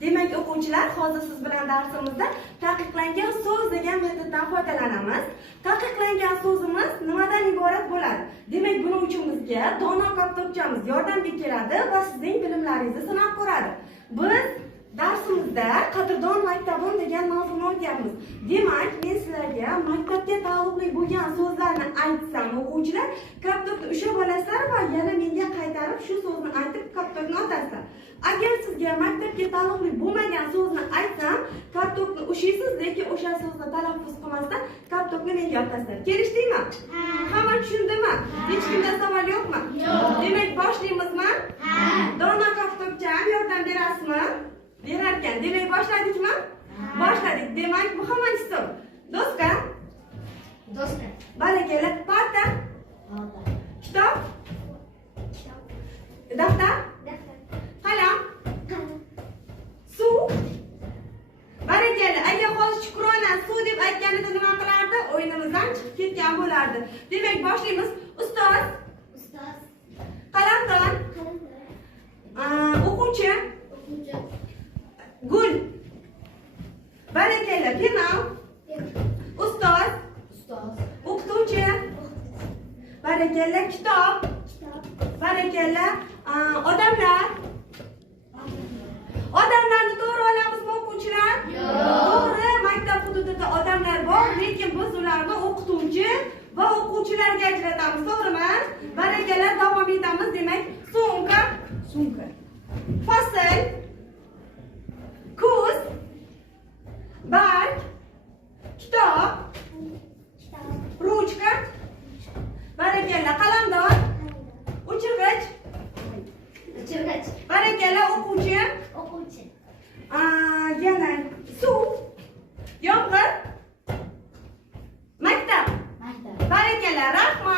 Demak, o'quvchilar, hozir siz bilan darsimizda taqiqlangan so'z degan metoddan foydalanamiz. Taqiqlangan so'zimiz nimadan iborat bo'ladi? Demak, buning uchun bizga dono kaptopchamiz yordamga keladi va sizning bilimlaringizni sinab ko'radi. Biz darsimizda qadrdon maktabim degan mavzuni o'tyapmiz. Demak, men sizlarga maktabga taalluqli bo'lgan so'zlarni aytsam, o'quvchilar kaptopni ushlab olasizlar va yana menga qaytarib shu so'zni aytib kaptopni otasizlar. Agar sizga maktabga taalluqli bo'lmagan so'zni aytsam, kaptopni ushlaysiz, lekin o'sha so'zni talaffuz qilmasdan kaptopni menga otasizlar. Kelishdingmi? Hamma tushundimi? Hech kimda savol yo'qmi? Yo'q. Demak, boshlaymizmi? Dono kaptopcham, yordam berasizmi? Berarkan. Demak, boshladikmi? Boshladik. Demak, bu hammangiz so'z. Doska? Doska. Barakalla. Parta? Parta. Kitob? Daftar? Qalam? Suv? Barakalla. Agar hozir Shukrona suv deb aytganida nima qilardi? O'yinimizdan chiqib ketgan bo'lardi. Demak, boshlaymiz. Ustoz? Ustoz. Qalamdon? O'quvchi? O'quvchi. Gul. Barakalla. Penal? Ustoz? Ustoz. O'qituvchi? Barakalla. Kitob? Kitob. Barakalla. Odamlar? Odamlarni to'g'ri olamizmi, o'quvchilar? Yo'q. To'g'ri, maktab hududida odamlar bor, lekin biz ularni o'qituvchi va o'quvchilarga ajratamiz, to'g'rimi? Barakalla, davom etamiz. Demak, sumka, sumka. Fasl, kuz, barg, kitob, Kitob. ruchka, barakalla, qalamdon, o'chirg'ich, O'chirg'ich. barakalla, o'quvchi, O'quvchi. yana suv, yomg'ir, maktab. Maktab. Barakalla, rahmat.